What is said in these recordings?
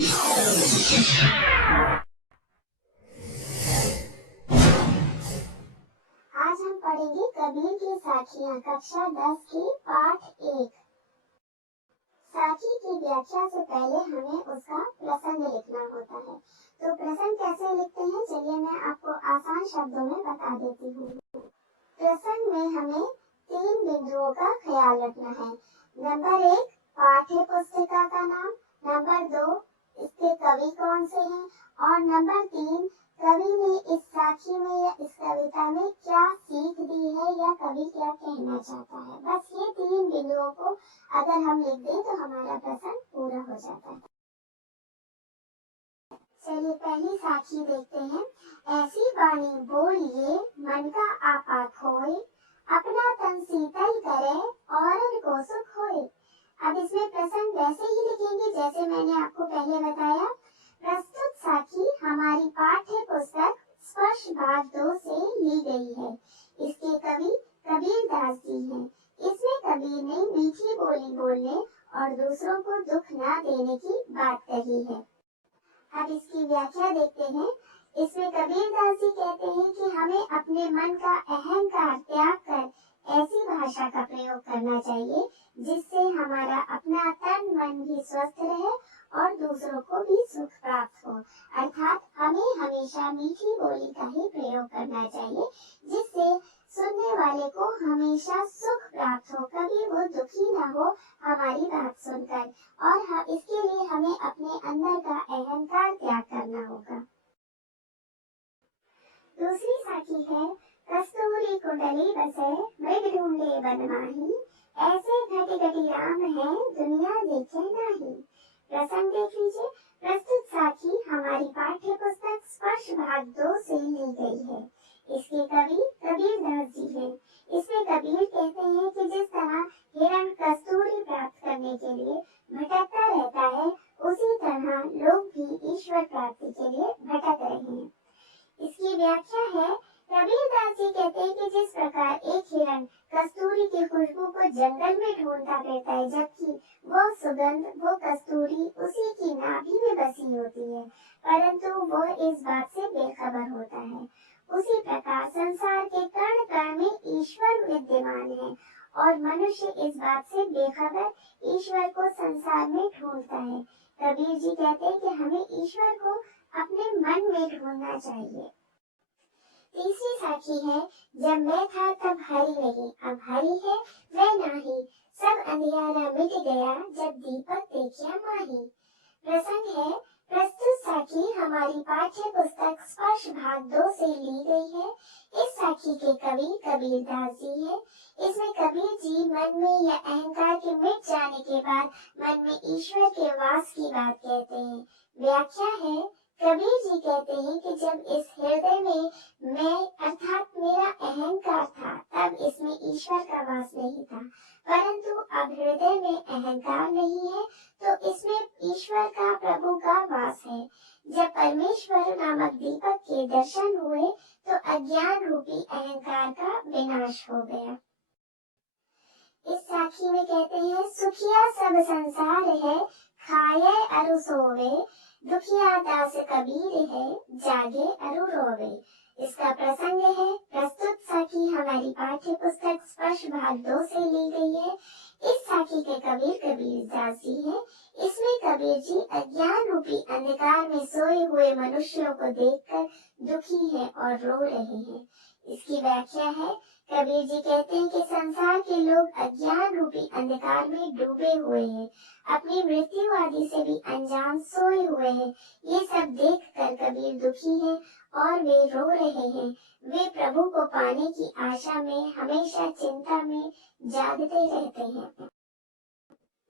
आज हम पढ़ेंगे कबीर की साखियां कक्षा 10 की पाठ 1। साखी की व्याख्या से पहले हमें उसका प्रसंग लिखना होता है। तो प्रसंग कैसे लिखते हैं, चलिए मैं आपको आसान शब्दों में बता देती हूँ। प्रसंग में हमें 3 बिंदुओं का ख्याल रखना है। नंबर 1, पाठ्य पुस्तिका का नाम। नंबर 2, इसके कवि कौन से हैं। और नंबर 3, कवि ने इस साखी में या इस कविता में क्या सीख दी है या कवि क्या कहना चाहता है। बस ये 3 बिंदुओं को अगर हम लिख दें तो हमारा प्रसंग पूरा हो जाता है। चलिए पहली साखी देखते हैं। ऐसी वाणी बोलिए मन का आपा खोए, अपना तन शीतल करे औरन को सुख होए। अब इसमें प्रसंग वैसे ही लिखेंगे जैसे मैंने आपको पहले बताया। प्रस्तुत साखी हमारी पाठ्य पुस्तक स्पर्श भाग 2 से ली गई है। इसके कवि कबीर दास जी हैं। इसमें कबीर ने मीठी बोली बोलने और दूसरों को दुख न देने की बात कही है। अब इसकी व्याख्या देखते हैं। इसमें कबीर दास जी कहते हैं कि हमें अपने मन का अहंकार त्याग कर ऐसी भाषा का प्रयोग करना चाहिए जिससे हमारा अपना तन मन भी स्वस्थ रहे और दूसरों को भी सुख प्राप्त हो। अर्थात हमें हमेशा मीठी बोली का ही प्रयोग करना चाहिए जिससे सुनने वाले को हमेशा सुख प्राप्त हो, कभी वो दुखी न हो हमारी बात सुनकर। और इसके लिए हमें अपने अंदर का अहंकार त्याग करना होगा। दूसरी साखी है। कस्तूरी कुंडली बसे मृग ढूंढे बन माही, ऐसे घटी घटी राम है दुनिया देखे नाही। प्रसंग देख लीजिए। प्रस्तुत साखी हमारी पाठ्य पुस्तक स्पर्श भाग 2 से ली गई है। इसके कवि कबीर दास जी हैं। इसमें कबीर कहते हैं कि जिस तरह हिरण कस्तूरी प्राप्त करने के लिए भटकता रहता है, उसी तरह लोग भी ईश्वर प्राप्ति के लिए भटक रहे हैं। इसकी व्याख्या है। कबीर दास जी कहते हैं कि जिस प्रकार एक हिरण कस्तूरी की खुशबू को जंगल में ढूंढता फिरता है, जबकि वो सुगंध, वो कस्तूरी उसी की नाभि में बसी होती है, परंतु वो इस बात से बेखबर होता है, उसी प्रकार संसार के कण कण में ईश्वर विद्यमान है और मनुष्य इस बात से बेखबर ईश्वर को संसार में ढूंढता है। कबीर जी कहते हैं कि हमें ईश्वर को अपने मन में ढूंढना चाहिए। तीसरी साखी है। जब मैं था तब हरि नहीं, अब हरि है मैं नाही, सब अंधियारा मिट गया जब दीपक देखिया माही। प्रसंग है। प्रस्तुत साखी हमारी पाठ्य पुस्तक स्पर्श भाग 2 से ली गई है। इस साखी के कवि कबीर दास जी हैं। इसमें कबीर जी मन में या अहंकार के मिट जाने के बाद मन में ईश्वर के वास की बात कहते हैं। व्याख्या है। कबीर जी कहते हैं कि जब इस हृदय में मैं अर्थात मेरा अहंकार था, तब इसमें ईश्वर का वास नहीं था, परंतु अब हृदय में अहंकार नहीं है तो इसमें ईश्वर का, प्रभु का वास है। जब परमेश्वर नामक दीपक के दर्शन हुए तो अज्ञान रूपी अहंकार का विनाश हो गया। इस साखी में कहते हैं, सुखिया सब संसार है खाए अरु सोवे, दुखिया दास कबीर है जागे अरु रोवे। इसका प्रसंग है। प्रस्तुत साखी हमारी पाठ्य पुस्तक स्पर्श भाग 2 से ली गई है। इस साखी के कवि कबीर दास जी हैं। इसमें कबीर जी अज्ञान रूपी अंधकार में सोए हुए मनुष्यों को देखकर दुखी हैं और रो रहे हैं। इसकी व्याख्या है। कबीर जी कहते हैं कि संसार के लोग अज्ञान रूपी अंधकार में डूबे हुए हैं, अपनी मृत्यु आदि से भी अनजान सोए हुए हैं। ये सब देखकर कबीर दुखी है और वे रो रहे हैं। वे प्रभु को पाने की आशा में हमेशा चिंता में जागते रहते हैं।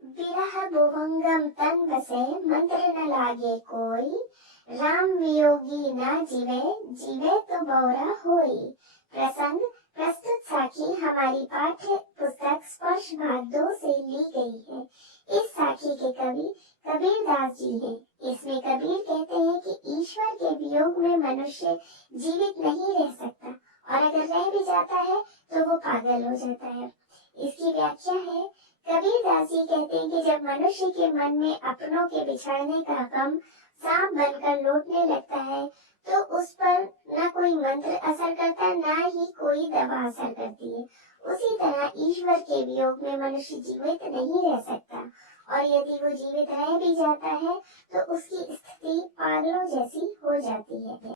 विरह भुभंगम तन बसे मंत्र न लागे कोई, राम वियोगी न जीवे जीवे तो बौरा होई। प्रसंग। प्रस्तुत साखी हमारी पाठ्य पुस्तक स्पर्श भाग 2 से ली गई है। इस साखी के कवि कबीर दास जी हैं। इसमें कबीर कहते हैं कि ईश्वर के वियोग में मनुष्य जीवित नहीं रह सकता और अगर रह भी जाता है तो वो पागल हो जाता है। इसकी व्याख्या है। कबीरदास जी कहते हैं कि जब मनुष्य के मन में अपनों के बिछड़ने का गम सांप बनकर लौटने लगता है, तो उस पर न कोई मंत्र असर करता, न ही कोई दवा असर करती है। उसी तरह ईश्वर के वियोग में मनुष्य जीवित नहीं रह सकता, और यदि वो जीवित रह भी जाता है तो उसकी स्थिति पागलों जैसी हो जाती है।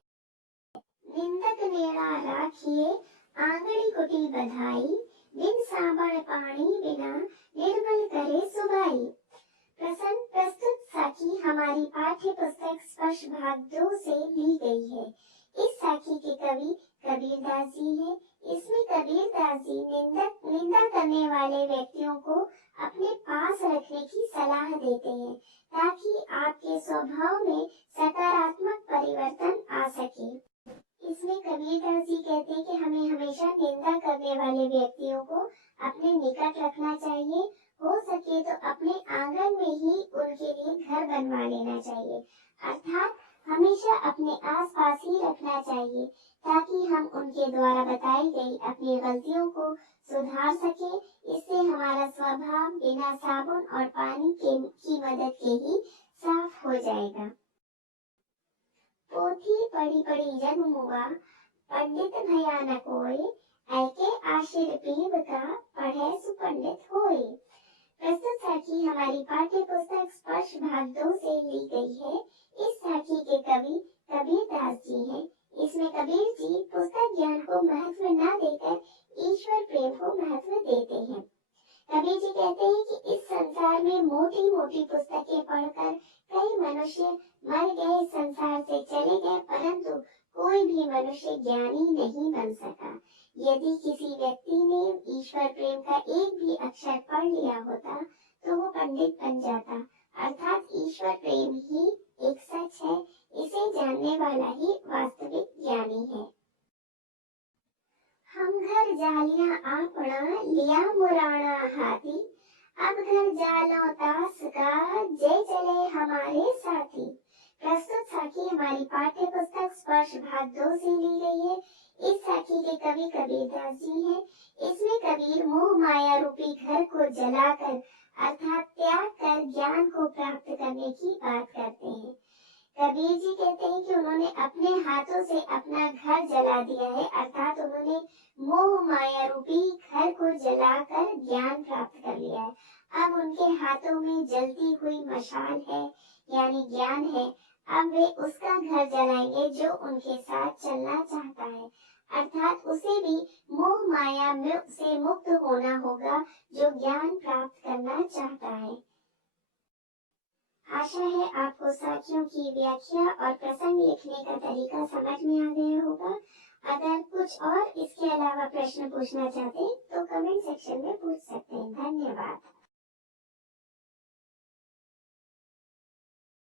निंदक नेड़ा राखिए आंगड़ी कुटी बधाई, बिन साबण पानी बिना निर्मल करे सुबाई। प्रस्तुत साखी हमारी पाठ्य पुस्तक स्पर्श भाग 2 से ली गई है। इस साखी के कवि कबीरदास जी हैं। इसमें कबीरदास जी निंदा करने वाले व्यक्तियों को अपने पास रखने की सलाह देते हैं, ताकि आपके स्वभाव में सकारात्मक परिवर्तन आ सके। इसमें कबीरदास जी कहते हैं कि हमें हमेशा निंदा करने वाले व्यक्तियों को अपने निकट रखना चाहिए। हो सके तो अपने आंगन में ही उनके लिए घर बनवा लेना चाहिए, अर्थात हमेशा अपने आसपास ही रखना चाहिए, ताकि हम उनके द्वारा बताई गई अपनी गलतियों को सुधार सके। इससे हमारा स्वभाव बिना साबुन और पानी की मदद के ही साफ हो जाएगा। पोथी पढ़ी पढ़ी जग मुआ, पंडित भया न कोय, ऐके आशिर पीव का पढ़े सुपंडित होय। प्रस्तुत साखी हमारी पाठ्य पुस्तक स्पर्श भाग 2 से ली गई है। इस साखी के कवि कबीरदास जी हैं। इसमें कबीर जी पुस्तक ज्ञान को महत्व न देकर ईश्वर प्रेम को महत्व देते हैं। कबीर जी कहते हैं कि इस संसार में मोटी मोटी पुस्तकें पढ़कर कई मनुष्य मर गए, संसार से चले गए, परंतु कोई भी मनुष्य ज्ञानी नहीं बन सका। यदि किसी व्यक्ति ने ईश्वर प्रेम का एक भी अक्षर पढ़ लिया होता तो वो पंडित बन जाता, अर्थात ईश्वर प्रेम ही एक सच है, इसे जानने वाला ही वास्तविक ज्ञानी है। हम घर जालियां आपना लिया मुराना हाथी, अब घर जालों तास का जय चले हमारे साथी। प्रस्तुत साखी हमारी पाठ्य पुस्तक स्पर्श भाग 2 से ली गई है। इस साखी के कवि कबीरदास जी हैं। इसमें कबीर मोह माया रूपी घर को जलाकर अर्थात त्याग कर ज्ञान को प्राप्त करने की बात करते हैं। कबीर जी कहते हैं कि उन्होंने अपने हाथों से अपना घर जला दिया है, अर्थात उन्होंने मोह माया रूपी घर को जलाकर ज्ञान प्राप्त कर लिया है। अब उनके हाथों में जलती हुई मशाल है, यानी ज्ञान है। अब वे उसका घर जलाएंगे जो उनके साथ चलना चाहता है, अर्थात उसे भी मोह माया से मुक्त होना होगा जो ज्ञान प्राप्त करना चाहता है। आशा है आपको साखियों की व्याख्या और प्रसंग लिखने का तरीका समझ में आ गया होगा। अगर कुछ और इसके अलावा प्रश्न पूछना चाहते हैं तो कमेंट सेक्शन में पूछ सकते हैं। धन्यवाद।